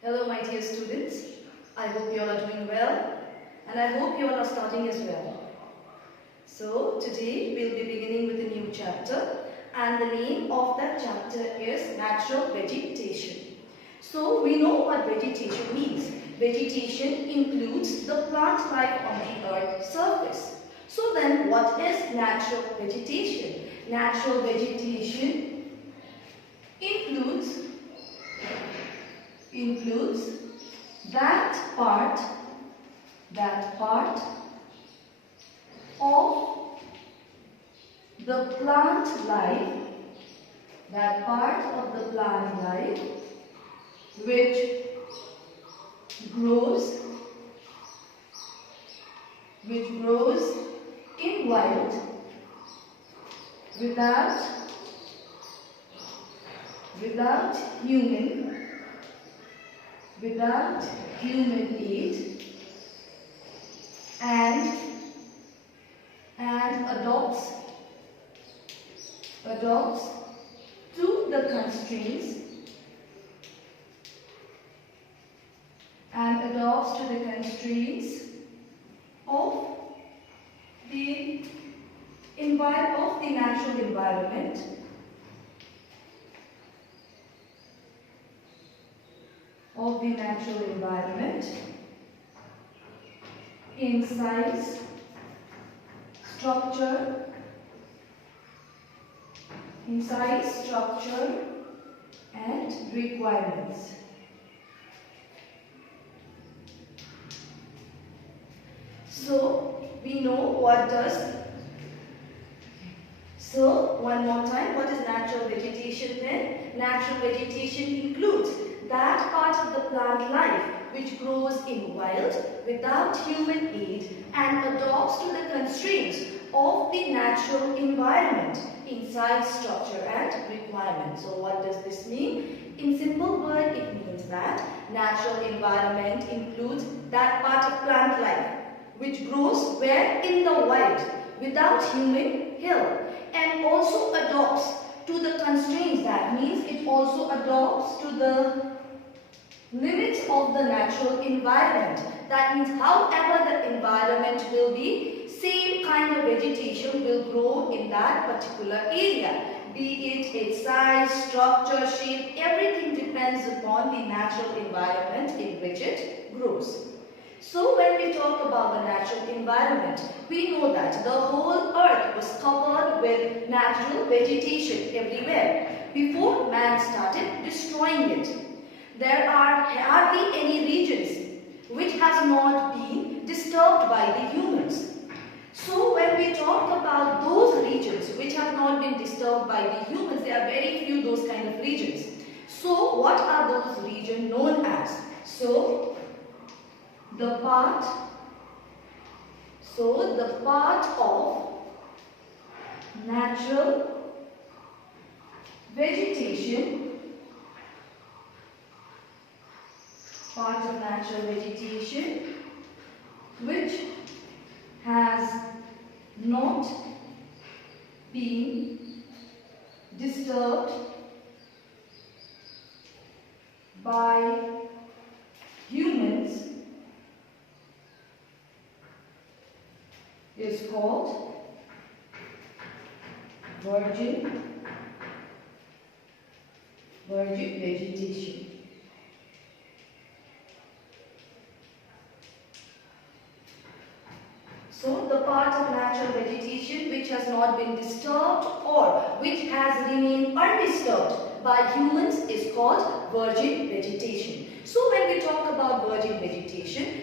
Hello my dear students, I hope you all are doing well and I hope you all are starting as well. So today we will be beginning with a new chapter and the name of that chapter is Natural Vegetation. So we know what vegetation means. Vegetation includes the plant life on the earth's surface. So then what is natural vegetation? Natural vegetation includes that part of the plant life, which grows in wild without human aid and adopts to the constraints of the natural environment in size, structure and requirements. So we know what does. So one more time, what is natural vegetation then? Natural vegetation includes that part of the plant life which grows in wild without human aid and adopts to the constraints of the natural environment in size, structure and requirement. So what does this mean? In simple word, it means that natural environment includes that part of plant life which grows where? In the wild without human help and also adopts to the constraints. That means it also adopts to the limits of the natural environment. That means however the environment will be, same kind of vegetation will grow in that particular area. Be it its size, structure, shape, everything depends upon the natural environment in which it grows. So when we talk about the natural environment, we know that the whole earth was covered with natural vegetation everywhere before man started destroying it. There are hardly any regions which has not been disturbed by the humans. So when we talk about those regions which have not been disturbed by the humans, there are very few those kind of regions. So what are those regions known as? So the part of natural vegetation which has not been disturbed by humans is called virgin vegetation. So the part of natural vegetation which has not been disturbed or which has remained undisturbed by humans is called virgin vegetation. So when we talk about virgin vegetation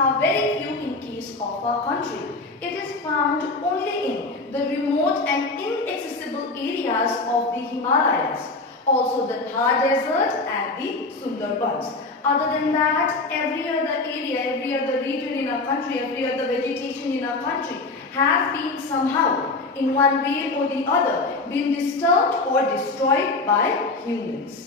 are very few in case of our country. It is found only in the remote and inaccessible areas of the Himalayas, also the Thar Desert and the Sundarbans. Other than that, every other area, every other region in our country, every other vegetation in our country has been somehow, in one way or the other, been disturbed or destroyed by humans.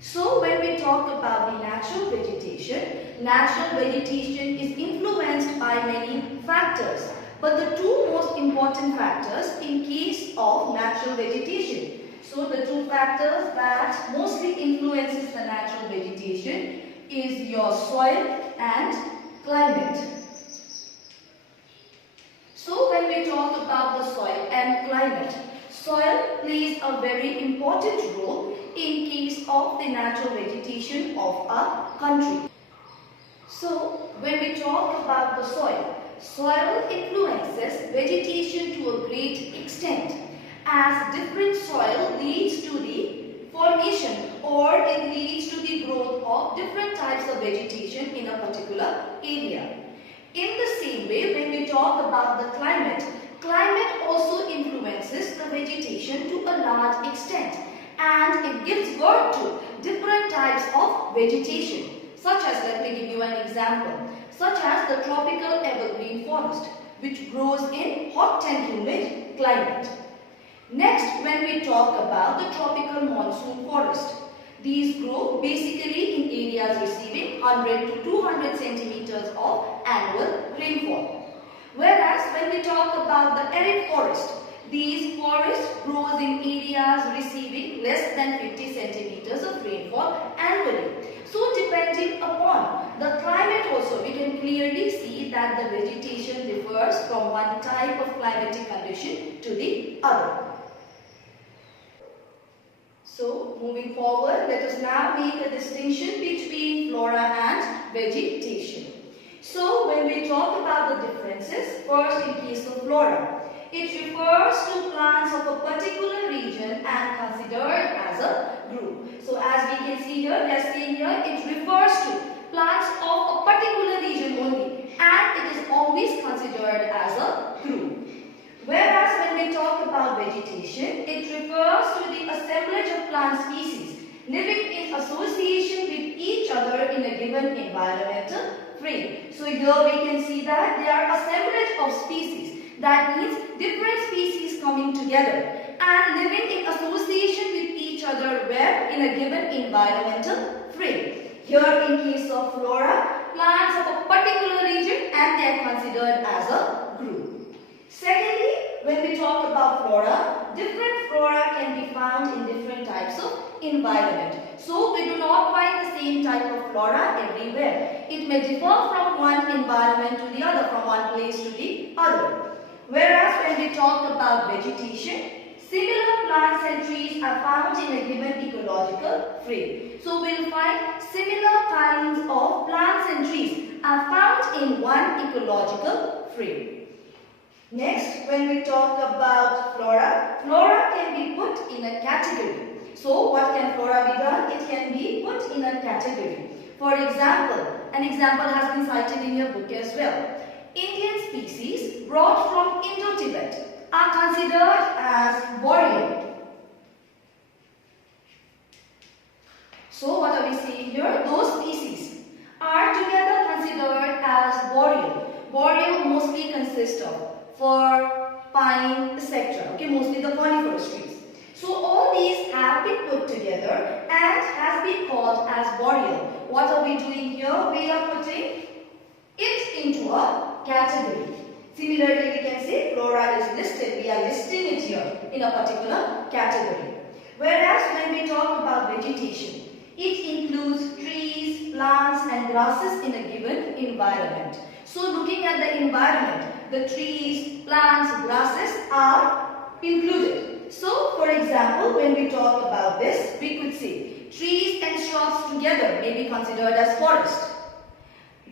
So when we talk about the natural vegetation is influenced by many factors. But the two most important factors in case of natural vegetation. So the two factors that mostly influences the natural vegetation vegetation is your soil and climate. So when we talk about the soil and climate, soil plays a very important role in case of the natural vegetation of our country. So when we talk about the soil, soil influences vegetation to a great extent, as different soil leads to the formation or it leads to the growth of different types of vegetation in a particular area. In the same way, when we talk about the climate, climate also influences the vegetation to a large extent, and it gives birth to different types of vegetation, such as, let me give you an example, such as the tropical evergreen forest, which grows in hot and humid climate. Next, when we talk about the tropical monsoon forest, these grow basically in areas receiving 100 to 200 centimeters of annual rainfall. Whereas when we talk about the arid forest, these forests grows in areas receiving less than 50 centimeters of rainfall annually. So depending upon the climate also, we can clearly see that the vegetation differs from one type of climatic condition to the other. So moving forward, let us now make a distinction between flora and vegetation. So when we talk about the differences, first in case of flora, it refers to plants of a particular region and considered as a group. So as we can see here, they are saying here, it refers to plants of a particular region only, and it is always considered as a group. Whereas when we talk about vegetation, it refers to the assemblage of plant species living in association with each other in a given environmental frame. So here we can see that they are assemblage of species. That means different species coming together and living in association with each other where in a given environmental frame. Here in case of flora, plants of a particular region and they are considered as a group. Secondly, when we talk about flora, different flora can be found in different types of environment. So we do not find the same type of flora everywhere. It may differ from one environment to the other, from one place to the other. Whereas when we talk about vegetation, similar plants and trees are found in a given ecological frame. So we will find similar kinds of plants and trees are found in one ecological frame. Next, when we talk about flora, flora can be put in a category. So what can flora be done? It can be put in a category. For example, an example has been cited in your book as well. Indian species brought from Indo-Tibet are considered as boreal. So what are we seeing here? Those species are together considered as boreal. Boreal mostly consists of fir, pine, etc. Okay, mostly the coniferous trees. So all these have been put together and has been called as boreal. What are we doing here? We are putting it into a category. Similarly, we can say flora is listed. We are listing it here in a particular category. Whereas when we talk about vegetation, it includes trees, plants and grasses in a given environment. So looking at the environment, the trees, plants, grasses are included. So for example, when we talk about this, we could say trees and shrubs together may be considered as forest.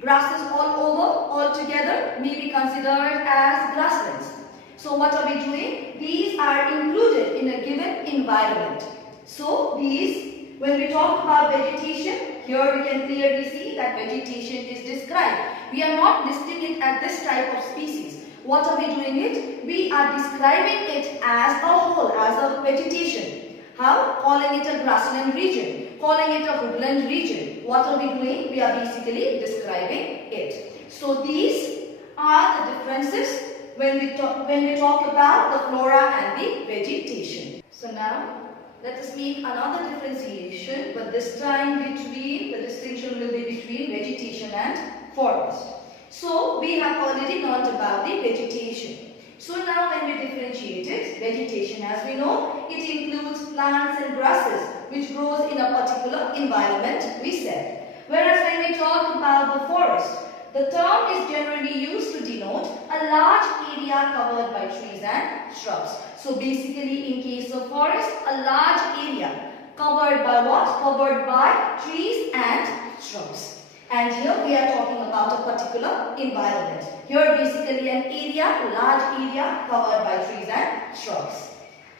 Grasses all together may be considered as grasslands. So what are we doing? These are included in a given environment. So these, when we talk about vegetation, here we can clearly see that vegetation is described. We are not listing it as this type of species. What are we doing it? We are describing it as a whole, as a vegetation. How? Calling it a grassland region, calling it a woodland region. What are we doing? We are basically describing it. So these are the differences when we talk about the flora and the vegetation. So now let us make another differentiation, but this time the distinction will be between vegetation and forest. So we have already learnt about the vegetation. So now when we differentiate it, vegetation, as we know, it includes plants and grasses which grows in a particular environment, we said. Whereas when we talk about the forest, the term is generally used to denote a large area covered by trees and shrubs. So basically in case of forest, a large area covered by what? Covered by trees and shrubs. And here we are talking about a particular environment. Here basically an area, large area covered by trees and shrubs.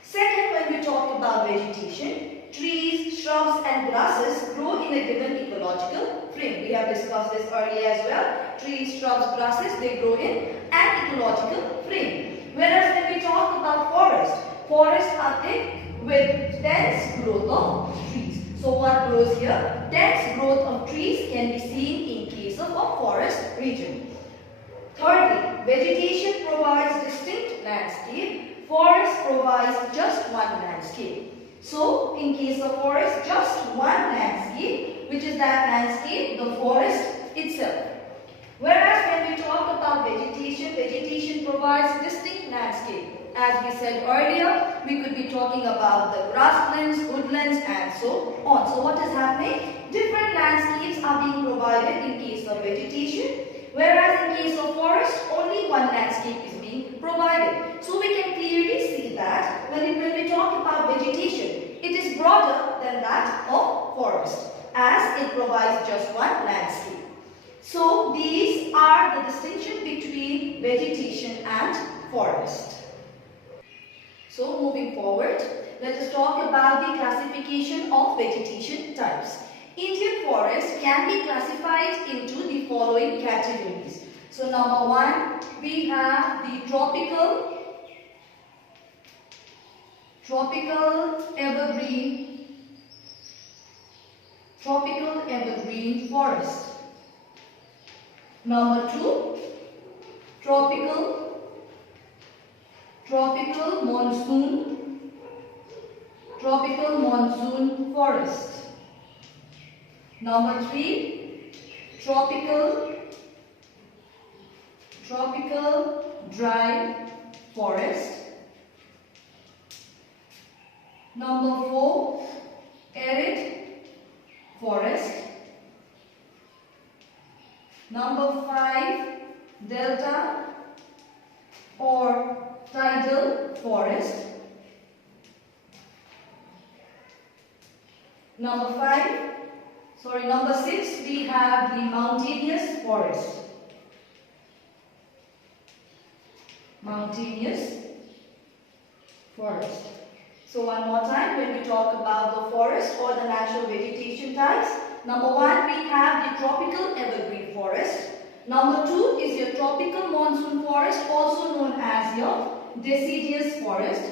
Second, when we talk about vegetation, trees, shrubs and grasses grow in a given ecological frame. We have discussed this earlier as well. Trees, shrubs, grasses, they grow in an ecological frame. Whereas when we talk about forests are thick with dense growth of trees. So what grows here? Dense growth of trees can be seen in case of a forest region. Thirdly, vegetation provides distinct landscape. Forest provides just one landscape. So in case of forest, just one landscape, which is that landscape, the forest itself. Whereas when we talk about vegetation, vegetation provides distinct landscape. As we said earlier, we could be talking about the grasslands, woodlands and so on. So what is happening? Different landscapes are being provided in case of vegetation, whereas in case of forest, only one landscape is being provided. So we can clearly see that when we talk about vegetation, it is broader than that of forest, as it provides just one landscape. So these are the distinction between vegetation and forest. So moving forward, let us talk about the classification of vegetation types. Indian forest can be classified into the following categories. So number one, we have the tropical evergreen forest. Number two, tropical monsoon forest. Number three, tropical dry forest. Number four, arid forest. Number five, delta or tidal forest. Number six, we have the mountainous forest. So one more time, when we talk about the forest or the natural vegetation types, number one, we have the tropical evergreen forest. Number two is your tropical monsoon forest, also known as your deciduous forest.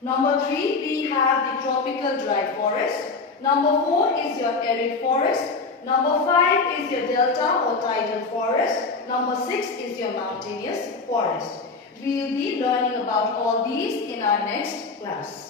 Number three, we have the tropical dry forest. Number four is your arid forest. Number five is your delta or tidal forest. Number six is your mountainous forest. We will be learning about all these in our next class.